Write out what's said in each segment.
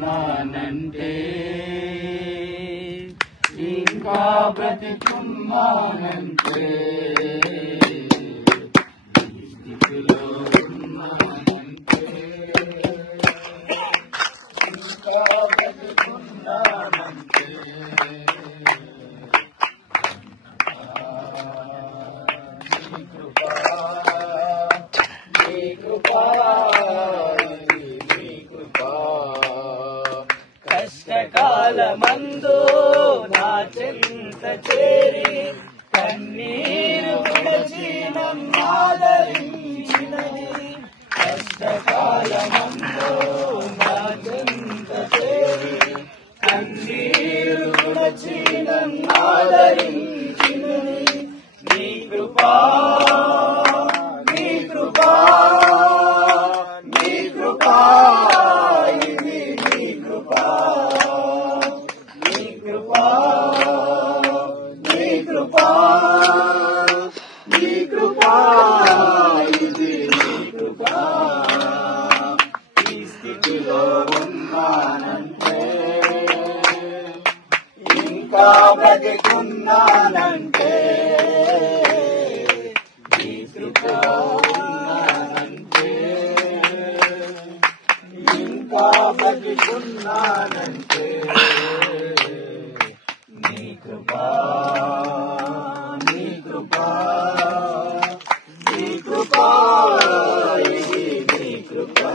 ఉన్నానంటే ఇంకా బ్రతికున్నానంటే ఈ స్థితిలో ఉన్నానంటే ఇంకా బ్రతికున్నానంటే నీ కృపా కష్టకాలమందు నా చెంత చేరి కన్నీరు విడచి నన్నాదరించినది. కష్టకాలమందు నా చెంత చేరి కన్నీరు విడచి నన్నాదరించినది. నీ కృపా నీ కృపా నీ కృపా ఇది నీ కృపా నీ కృపా నీ కృపా నీ కృపా ఇది నీ కృపా. ఈ స్థితిలో ఉన్నానంటే ఇంకా బ్రతికున్నానంటే నీ కృపా ఉన్నానంటే ఇంకా బ్రతికున్నానంటే నీ కృపా నీ కృపా నీ కృపా ఇది నీ కృపా.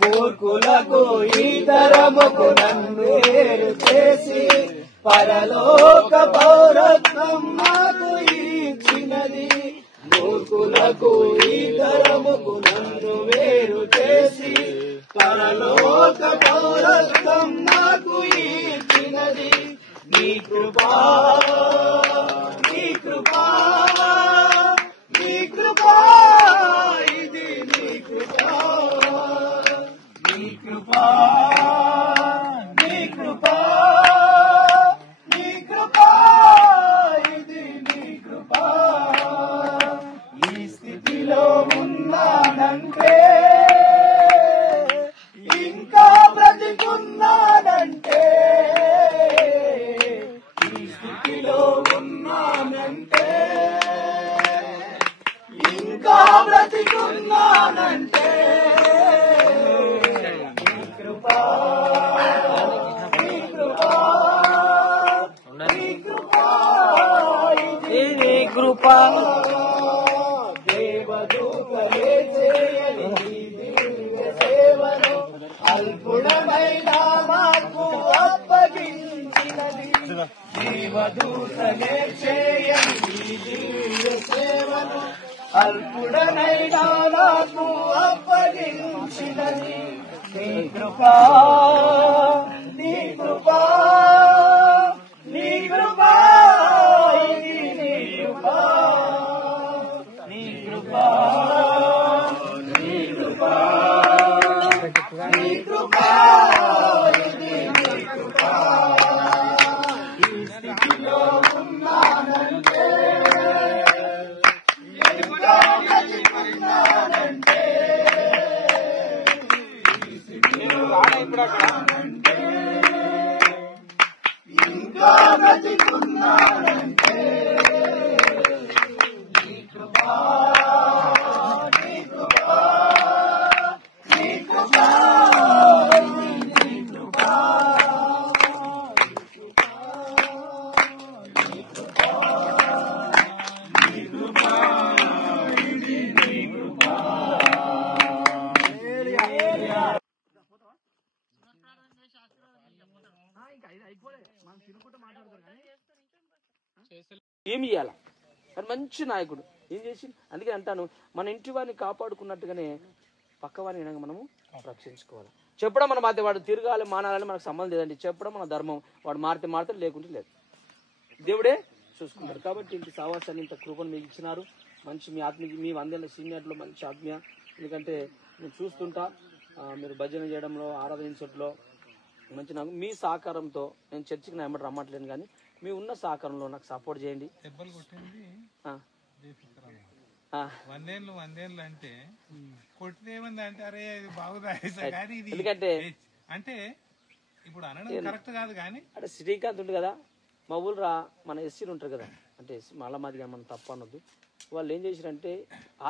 మూర్ఖులకు ఈ తరముకు నన్ను వేరు చేసి పరలోక పౌరత్వం నాకు ఇచ్చినది. మూర్ఖులకు ఈ తరముకు నన్ను వేరు చేసి పరలోక పౌరత్వం నాకు ఇచ్చినది. నీ కృపా నీ కృపా నీ కృపా ఇది నీ కృపా నీ కృపా నీ కృపా నీ కృపా ఇది నీ కృపా. ఈ స్థితిలో ఉన్నానంటే ఇంకా బ్రతికున్నానంటే ఈ స్థితిలో ఉన్నానంటే ఇంకా బ్రతికున్నానంటే నీ కృపా నీ కృపా నీ కృపా ఇది నీ కృపా. దేవదూతలే చేయని నీ దివ్య సేవను అల్పుడమైన నాకు అప్పగించినది. దేవదూతలే చేయని నీ దివ్య సేవను అల్పుడనైనా నాకు అప్పగించినది. నీ కృపా నీ కృపా నీ కృపా ఇది నీ కృపా నీ కృపా నీ కృపా నీ కృపా ఇది నీ కృపా. ఈ స్థితిలో ఉన్నానంటే ఇంకా బ్రతికున్నానంటే ఈ స్థితిలో ఉన్నానంటే ఇంకా బ్రతికున్నానంటే నీ కృపా నీ కృపా నీ కృపా ఇది నీ కృపా నీ కృపా నీ కృపా ఇది నీ కృపా. ఏమి ఇవ్వాల కానీ మంచి నాయకుడు ఏం చేసి అందుకే అంటాను మన ఇంటి వారిని కాపాడుకున్నట్టుగానే పక్క వారిని మనము రక్షించుకోవాలి. చెప్పడం మన బాధ్యత. వాడు తిరగాలి మానాలని మనకు సంబంధం లేదండి. చెప్పడం మన ధర్మం. వాడు మారితే లేకుంటే లేదు. దేవుడే చూసుకుంటారు. కాబట్టి ఇంటి సావాసాన్ని ఇంత కృపను మీకు ఇచ్చినారు. మంచి మీ ఆత్మీయ మీ 100 ఏళ్ళ సీనియర్లో మంచి ఆత్మీయ. ఎందుకంటే నేను చూస్తుంటా మీరు భజన చేయడంలో ఆరాధించడంలో మంచి నాకు మీ సహకారంతో నేను చర్చికి నా ఎమ్మటి రమ్మట్లేను కానీ మీ ఉన్న సహకారంలో నాకు సపోర్ట్ చేయండి. వందేళ్ళు అంటే కొట్టిదేమంది అంటే అరే బాగుదా. ఎందుకంటే అంటే ఇప్పుడు అనడం కరెక్ట్ కాదు కానీ అంటే శ్రీకాంత్ ఉంటుంది కదా, మా ఊళ్ళో మన ఎస్సీలు ఉంటారు కదా, అంటే మళ్ళా మాదిగా మనం తప్పు అనొద్దు. వాళ్ళు ఏం చేశారంటే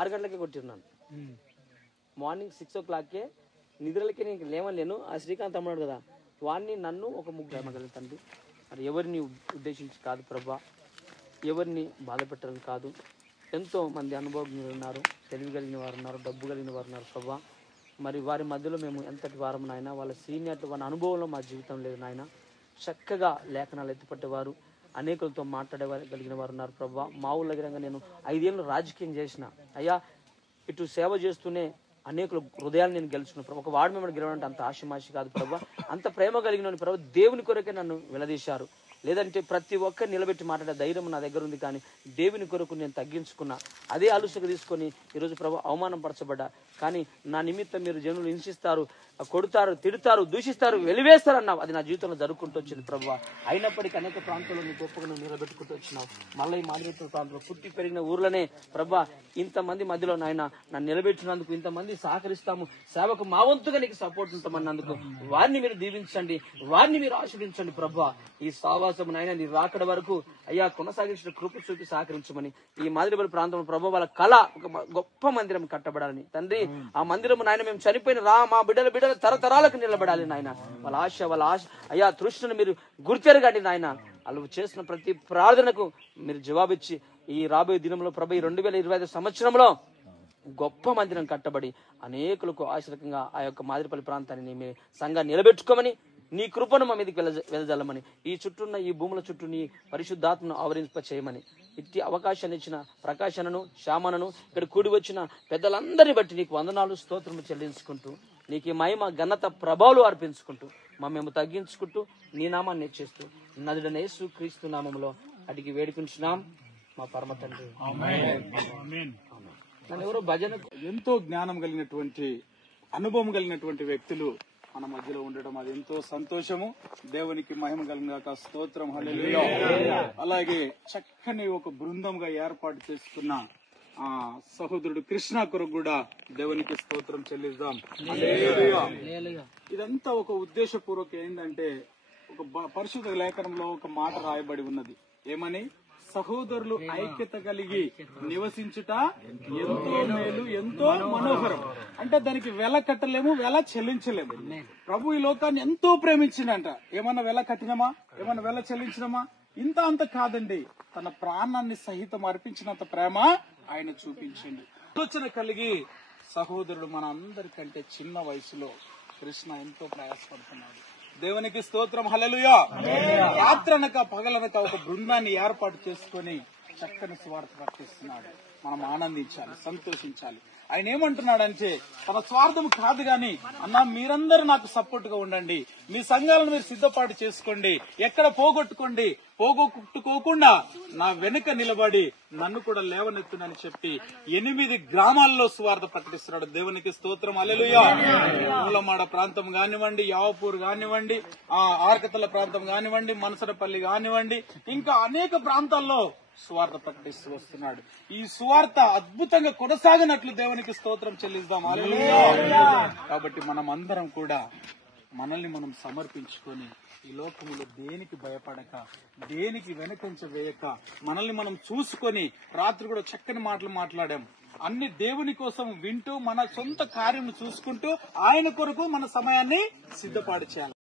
6 గంటలకే కొట్టిరు మార్నింగ్ 6 o'clockకే నిద్రలకే నేను లేవలేను. ఆ శ్రీకాంత్ అమ్మన్నాడు కదా, వాడిని నన్ను ఒక ముగ్గురు అమ్మగలుగుతాండి. మరి ఎవరిని ఉద్దేశించి కాదు ప్రభా, ఎవరిని బాధ పెట్టాలని కాదు. ఎంతో మంది అనుభవజ్ఞులు ఉన్నారు, తెలివి కలిగిన వారు ఉన్నారు, డబ్బు కలిగిన వారు ఉన్నారు ప్రభా. మరి వారి మధ్యలో మేము ఎంతటి వారం నాయన, వాళ్ళ సీనియర్ వాళ్ళ అనుభవంలో మా జీవితం లేదు నాయన. చక్కగా లేఖనాలు ఎత్తిపట్టేవారు, అనేకులతో మాట్లాడగలిగిన వారు ఉన్నారు ప్రభా. మా ఊళ్ళ దగ్గర నేను 5 ఏళ్ళు రాజకీయం చేసిన అయ్యా, ఇటు సేవ చేస్తూనే అనేకుల హృదయాలు నేను గెలుచుకున్నాను ప్రభా. ఒక వార్డు మెంబర్ గెలవాలంటే అంత ఆశమాషి కాదు ప్రభా, అంత ప్రేమ కలిగిన ప్రభా. దేవుని కొరకే నన్ను వెలదీశారు. లేదంటే ప్రతి ఒక్కరు నిలబెట్టి మాట్లాడే ధైర్యం నా దగ్గర ఉంది, కానీ దేవుని కొరకు నేను తగ్గించుకున్నా. అదే అలుసుకు తీసుకొని ఈరోజు ప్రభా అవమానం పరచబడ్డా. కానీ నా నిమిత్తం మీరు జనులు హింసిస్తారు, కొడతారు, తిడతారు, దూషిస్తారు, వెలివేస్తారు అన్నావు. అది నా జీవితంలో జరుపుకుంటూ వచ్చింది ప్రభా. అయినప్పటికీ అనేక ప్రాంతాల్లో నీ గొప్పగా నువ్వు నిలబెట్టుకుంటూ వచ్చినావు. మళ్ళీ ఈ మాదిరి ప్రాంతంలో పుట్టి పెరిగిన ఊర్లోనే ప్రభా ఇంతమంది మధ్యలో నాయన నన్ను నిలబెట్టినందుకు, ఇంతమంది సహకరిస్తాము, సేవకు మా వంతుగా నీకు సపోర్ట్ ఉంటామన్నందుకు వారిని మీరు దీవించండి, వారిని మీరు ఆశీర్వదించండి ప్రభా. ఈ సావాసం నాయన నీ రాకడ వరకు అయ్యా కొనసాగించిన కృప చూపి సహకరించమని, ఈ మాదిరిపల్లి ప్రాంతంలో ప్రభా వాళ్ళ కళ ఒక గొప్ప మందిరం కట్టబడాలని తండ్రి. ఆ మందిరం నాయన మేము చనిపోయిన మా బిడ్డల తరతరాలకు నిలబడాలి నాయన. వాళ్ళ ఆశ అయ్యా తృష్ణను మీరు గుర్తెరగండి నాయన. వాళ్ళు చేసిన ప్రతి ప్రార్థనకు మీరు జవాబిచ్చి ఈ రాబోయే దినంలో ప్రభు 2025 సంవత్సరంలో గొప్ప మందిరం కట్టబడి అనేకులకు ఆశ్రకంగా ఆ యొక్క మాదిరిపల్లి ప్రాంతాన్ని మీ సంఘాన్ని నిలబెట్టుకోమని, నీ కృపను మా మీదకి వెదజల్లమని, ఈ చుట్టూన్న ఈ భూముల చుట్టూ నీ పరిశుద్ధాత్మను ఆవరింప చేయమని, ఇట్టి అవకాశాన్ని ఇచ్చిన ప్రకాశనను, శ్యామనను, ఇక్కడ కూడి వచ్చిన పెద్దలందరినీ బట్టి నీకు వందనాలు స్తోత్రము చెల్లించుకుంటూ, నీకు మహిమ ఘనత ప్రభావాలు అర్పించుకుంటూ, మేము తగ్గించుకుంటూ నీ నామాన్ని హెచ్చిస్తూ నదుడైన యేసు క్రీస్తు నామములో అడిగి వేడుకుంటున్నాం మా పరమ తండ్రి. నన్ను ఎవరో భజనకు ఎంతో జ్ఞానం కలిగినటువంటి, అనుభవం కలిగినటువంటి వ్యక్తులు మన మధ్యలో ఉండడం అది ఎంతో సంతోషము. దేవునికి మహిమ కలిగిన స్తోత్రం, హల్లెలూయా. అలాగే చక్కని ఒక బృందంగా ఏర్పాటు చేసుకున్న సహోదరుడు కృష్ణ కొరకు కూడా దేవునికి స్తోత్రం చెల్లిద్దాం. హల్లెలూయా. ఇదంతా ఒక ఉద్దేశపూర్వక ఏంటంటే, ఒక పరిశుద్ధ లేఖనంలో ఒక మాట రాయబడి ఉన్నది. ఏమని? సహోదరులు ఐక్యత కలిగి నివసించుట ఎంతో మేలు, ఎంతో మనోహరం. అంటే దానికి వెల కట్టలేము, వెల చెల్లించలేము. ప్రభు ఈ లోకాన్ని ఎంతో ప్రేమించిందంట. ఏమన్నా వెల కట్టినమా? ఏమన్నా వెల చెల్లించినమా? ఇంత అంత కాదండి. తన ప్రాణాన్ని సహితం అర్పించినంత ప్రేమ ఆయన చూపించండి. ఆలోచన కలిగి సహోదరుడు మన అందరికంటే చిన్న వయసులో కృష్ణ ఎంతో ప్రయాసపడుతున్నాడు. దేవునికి స్తోత్రం, హల్లెలూయా. రాత్రనక పగలనక ఒక బృందాన్ని ఏర్పాటు చేసుకుని చక్కని సువార్త ప్రకటిస్తున్నాడు. మనం ఆనందించాలి, సంతోషించాలి. ఆయన ఏమంటున్నాడంటే, తన స్వార్థం కాదు గాని, అన్నా మీరందరూ నాకు సపోర్ట్ గా ఉండండి, మీ సంఘాలను మీరు సిద్ధపాటు చేసుకోండి, ఎక్కడ పోగొట్టుకోకుండా నా వెనుక నిలబడి నన్ను కూడా లేవనెత్తునని చెప్పి 8 గ్రామాల్లో సువార్త ప్రకటిస్తున్నాడు. దేవునికి స్తోత్రం, హల్లెలూయా. మూలమాడ ప్రాంతం కానివ్వండి, యావపూర్ కానివ్వండి, ఆర్కతల ప్రాంతం కానివ్వండి, మనసరపల్లి కానివ్వండి, ఇంకా అనేక ప్రాంతాల్లో సువార్త ప్రకటిస్తూ వస్తున్నాడు. ఈ సువార్త అద్భుతంగా కొనసాగినట్లు దేవునికి స్తోత్రం చెల్లిద్దాం, హల్లెలూయా. కాబట్టి మనం అందరం కూడా మనల్ని మనం సమర్పించుకొని ఈ లోకములో దేనికి భయపడక, దేనికి వెనకంచ వేయక, మనల్ని మనం చూసుకొని, రాత్రి కూడా చక్కని మాటలు మాట్లాడాం. అన్ని దేవుని కోసం వింటూ మన సొంత కార్యం చూసుకుంటూ ఆయన కొరకు మన సమయాన్ని సిద్ధపాటు చేయాలి.